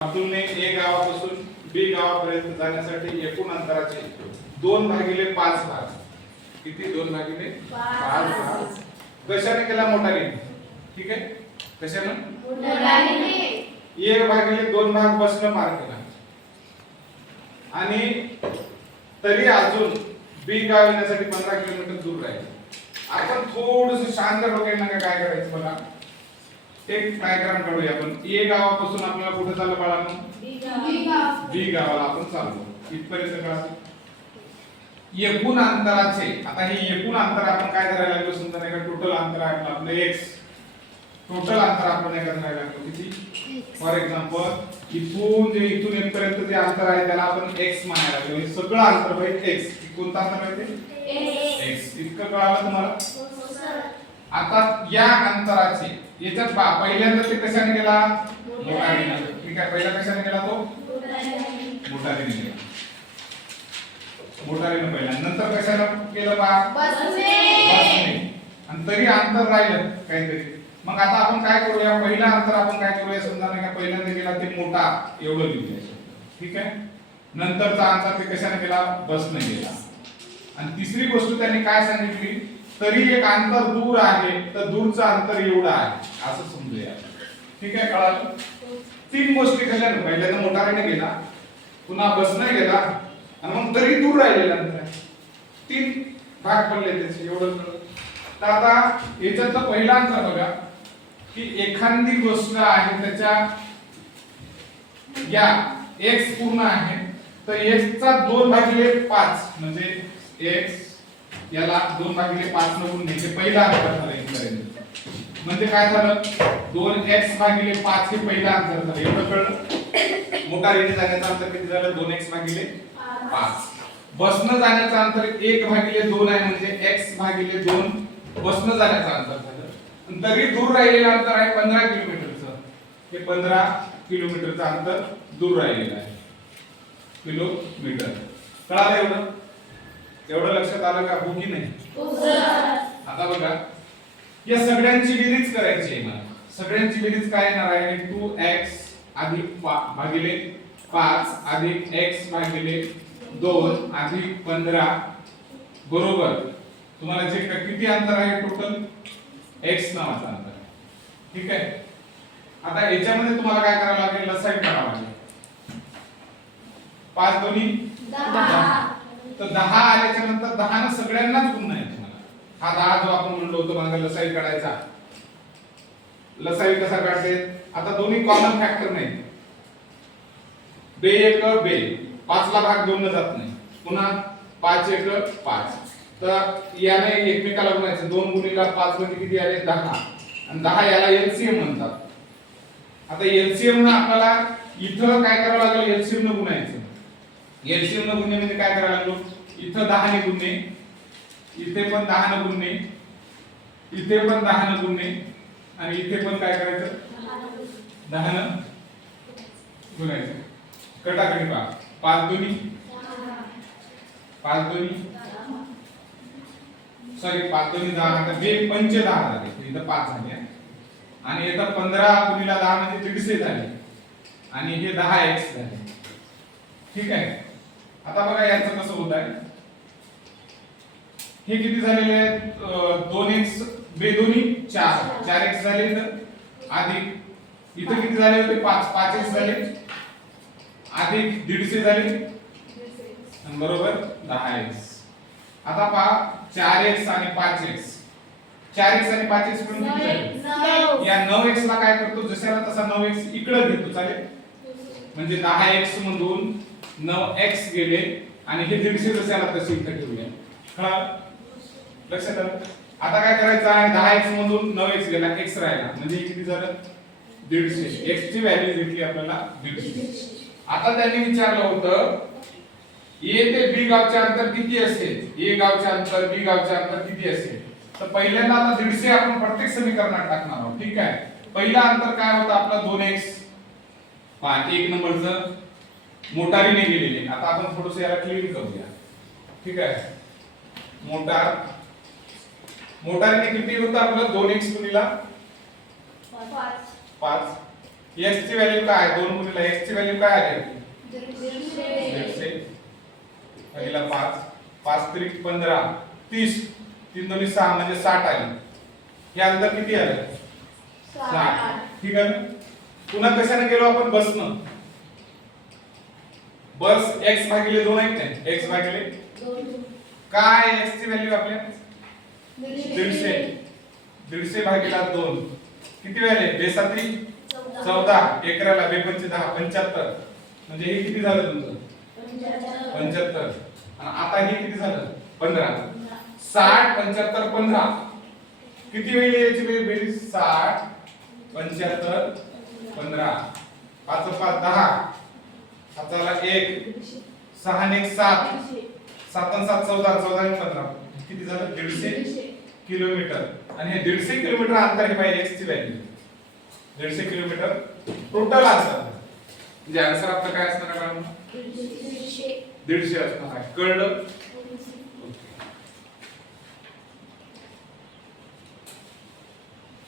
अब्दुलने ए गावापासून बी गावापर्यंत जाण्यासाठी एकूण अंतराचे दोन भागिले पाच भाग. किती? दोन भागिले पाच भाग. कशाने केला मोटारीने ठीक आहे? कशानं? एक भागिले दोन भाग बसनं पार केला. आणि तरी अजून बी गाव येण्यासाठी पंधरा किलोमीटर दूर राहील. आपण थोडस शांत डोक्यानं काय करायचं बघा एक डायग्राम काढूया आपण. ए गावापासून आपल्याला कुठे चाललं बाळांनो बी गावाला आपण चाललो. इथपर्यंत कळा एकूण अंतराचे. आता हे एकूण अंतर आपण काय करायला लागलो समजा? नाही का? टोटल अंतर आहे आपलं एक्स टोटल अंतर आपण नाही करायला लागलो. किती? फॉर एक्झाम्पल इथून जे इथून इथपर्यंत जे अंतर आहे त्याला आपण एक्स म्हणायला लागलो. हे सगळं अंतर पाहिजे एक्स कोणतं अंतर ते एक्स इतकं कळालं तुम्हाला? आता या अंतराचे याच्यात पहा पहिल्यांदा ते कशाने गेला ठीक आहे पहिला कशाने गेला तो? मोटारीने गेला मोटारीने पहिला. नंतर कशाला केलं पहा बसने. आणि तरी अंतर राहिलं काहीतरी. मग आता आपण काय करूया? पहिला अंतर आपण काय करूया? समजा नाही का पहिल्यांदा गेला ते मोठा एवढं लिहूया. ठीक आहे? नंतरचा अंतर ते कशाने गेला बसने गेला आणि तिसरी गोष्ट त्यांनी काय सांगितली? तरी एक अंतर दूर आहे तर दूरचं अंतर एवढं आहे. असं समजूया. ठीक आहे कळालं? तीन गोष्टी कशाने पहिल्यांदा मोटारीने गेला पुन्हा बसने गेला आणि मग तरी दूर राहिलेलं अंतर आहे. तीन भाग पडले त्याचे एवढं कळलं. तर आता याच्यातलं पहिला अंतर बघा की एखादी गोष्ट आहे त्याच्या या एक्स पूर्ण आहे तर एक्सचा चा दोन भागिले पाच म्हणजे एक्स याला दोन भागिले पाच न गुणले पहिला अंतर झालं इथपर्यंत. म्हणजे काय झालं? दोन एक्स भागिले पाच हे पहिला अंतर झालं. एवढं कळलं? मोटारीने जाण्याचं अंतर किती झालं? दोन एक्स भागिले पाच. बसनं जाण्याचं अंतर एक भागिले दोन आहे म्हणजे एक्स भागिले दोन. बसनं जाण्याचं अंतर झालं. तरी दूर राहिलेलं अंतर आहे पंधरा किलोमीटरचं. हे पंधरा किलोमीटरचं अंतर दूर राहिलेलं आहे. किलोमीटर. कळालं एवढं? एवढं लक्षात आलं का? हो की नाही? आता बघा. या सगळ्यांची बेरीज करायची आहे मला. सगळ्यांची बेरीज काय येणार आहे? टू एक्स अधिक भागिले पाच अधिक एक्स भागिले दोन अधिक पंधरा. बरोबर. तुम्हाला जे किती अंतर आहे टोटल? एक्स नावाचं अंतर ठीक आहे? आता याच्यामध्ये तुम्हाला काय करावं लागेल? लसाई करावं लागेल. पाच दोन्ही? तर दहा आल्याच्यानंतर दहा न सगळ्यांनाच गुण आहे तुम्हाला. हा दहा जो आपण म्हणलो होतो मला लसाई काढायचा. लसाई कसा काढते? आता दोन्ही कॉमन फॅक्टर नाही बे एक बे. पाचला भाग दोन जात नाही. पुन्हा पाच एक पाच. तर याने एकमेकाला गुणायचं. दोन गुणीला पाच मध्ये किती आले? दहा. आणि दहा याला एलसीएम म्हणतात. आता एलसीएम न आपल्याला इथं काय करावं लागेल? एलसीएम न गुणायचं. एलसीएम न गुन्हे म्हणजे काय करायला लागलो? इथं दहा ने गुणणे इथे पण दहा न गुणणे इथे पण दहा न गुणणे आणि इथे पण काय करायचं? दहा न गुणायचं कटाकटी पहा. पाच दोन्ही. पाच दोन्ही. सॉरी पाच दोन्ही दहा. आता बे पंच दहा झाले. इथं पाच झाले आणि इथं पंधरा गुणीला दहा म्हणजे दीडशे झाले. आणि हे दहा एक्स झाले. ठीक आहे? आता बघा याचं कसं होत आहे. हे किती झालेले आहेत? दोन एक्स बे दोन्ही चार. चार एक्स झाले अधिक इथं किती झाले होते? पाच. पाच एक्स झाले. अधिक दीडशे झाले. बरोबर दहा एक्स. आता पहा चार एक्स आणि पाच एक्स. चार एक्स आणि पाच एक्स किती झाले? या नऊ एक्स ला काय करतो? जशाला तसा नऊ एक्स इकडे घेतो. चालेल? म्हणजे दहा एक्स मधून नऊ एक्स गेले आणि हे दीडशे जशाला तसे इथं ठेवूया लक्षात आलं आता काय करायचं आहे? दहा एक्स मधून नऊ एक्स गेला एक्स राहिला. म्हणजे किती झालं? दीडशे. एक्स ची व्हॅल्यू घेतली आपल्याला दीडशे. आता त्यांनी विचारलं होतं ए ते बी गावचे अंतर किती असेल? ए गावचे अंतर बी गावचे अंतर किती असेल? तर पहिल्यांदा आता दीडशे आपण प्रत्येक समीकरणात टाकणार आहोत. ठीक आहे? पहिला अंतर काय होतं आपला? दोन एक्स एक नंबरचं. मोटारीने गेलेले. आता आपण थोडस याला क्लीन करूया. ठीक आहे? मोटार. मोटारीने किती होतं आपलं? दोन एक्स गुणीला पाच. एक्स ची व्हॅल्यू काय? दोन मुलीला. एक्स ची व्हॅल्यू काय आली? पहिला पाच. पाच त्रिक पंधरा. तीस. तीन दोन्ही सहा म्हणजे साठ आली. हे अंतर किती आलं? साठ. ठीक आहे ना? पुन्हा कशाने गेलो आपण? बसनं. बस एक्स भागिले दोन आहेत नाही? एक्स भागिले? काय एक्स ची व्हॅल्यू आपल्या? दीडशे. दीडशे भागीला दोन. किती व्हॅल्यू बेसात्री? चौदा. एकराला बेपंचे दहा पंच्याहत्तर. म्हणजे हे किती झालं तुमचं? पंच्याहत्तर. आणि आता हे किती झालं? पंधरा. साठ पंच्याहत्तर पंधरा. किती वेळ याची बेरीज? साठ पंच्याहत्तर पंधरा. पाच पाच दहा. हाताला एक सहा आणि एक सात. सात आणि सात चौदा चौदा आणि पंधरा. किती झालं? दीडशे किलोमीटर. आणि हे दीडशे किलोमीटर अंतर हे पाहिजे एक्स ची व्हॅल्यू दीडशे किलोमीटर टोटल अंतर. म्हणजे आन्सर आपलं काय असणार आहे मॅडम? दीडशे. असणार कळलं?